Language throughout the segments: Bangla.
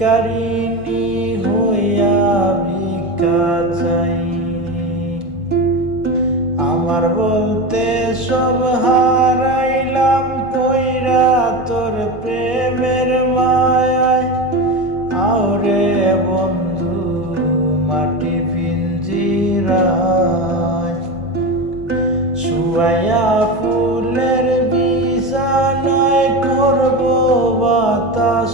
ভিখারিণী হইয়া ভিক্ষা চাই। আমার বলতে সব হারাইলাম কইরা তোর প্রেমের মায়ায়। আওরে বন্ধু মাটি পিঞ্জিরায় শুয়াইয়া ফুলের বিছানায় করব বাতাস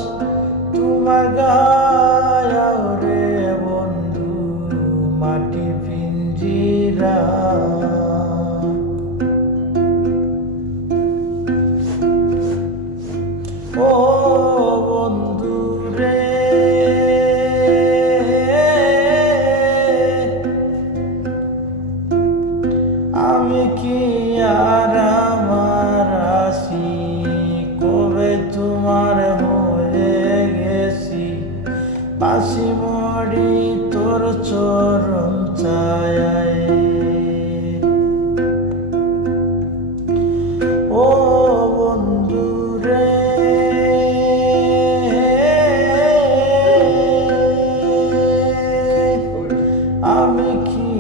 তোমার গায়। আওরে বন্ধু মাটি পিঞ্জিরায়। ও বন্ধু রে আমি কি আর আমার আছি কবে তোমার হয়ে গেছি। বাসি মরি তোর চরণ ছায়ায়। ও বন্ধু রে আমি কি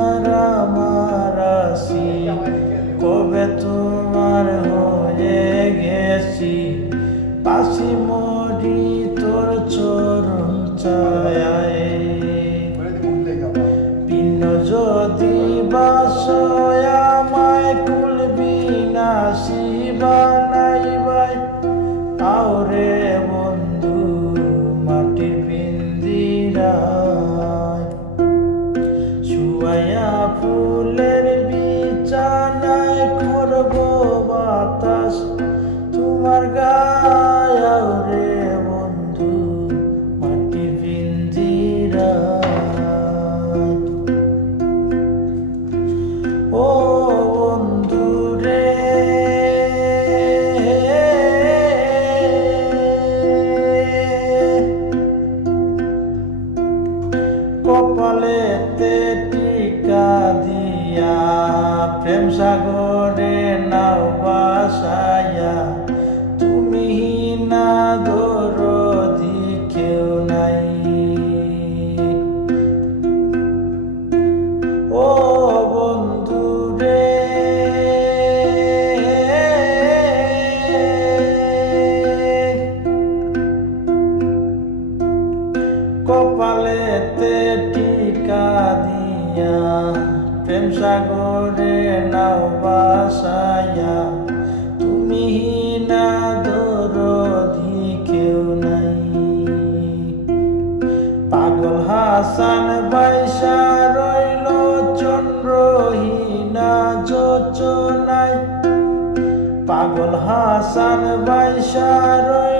আর আমার আছি কবে তোমার হয়ে গেছি। বাসি মরি তোর চরণ ছায়ায়। ভিন্ন যদি বাসয় আমায় কুল বিনাশী বানাইবাই। আওরে বন্ধু মাটির পিঞ্জিরায় শুয়াইয়া ফুলের বিছানায় করব বাতাস তোমার গায়। আওরে বন্ধু মাটির পিঞ্জিরায়। ও বন্ধু রে কপালেতে টিকা দিয়া প্রেম সাগরে নাও বাসায়া। তুমি না দরদি কেউ নাই। ও বন্ধু রে কপালেতে টিকা দিয়া প্রেম সাগরে নাও বাসায়া। তুমি না দরদি কেউ নাই। পাগল হাসান বাইসা রইল চন্দ্রহীনা যোচনায়। পাগল হাসান বাইসা রইল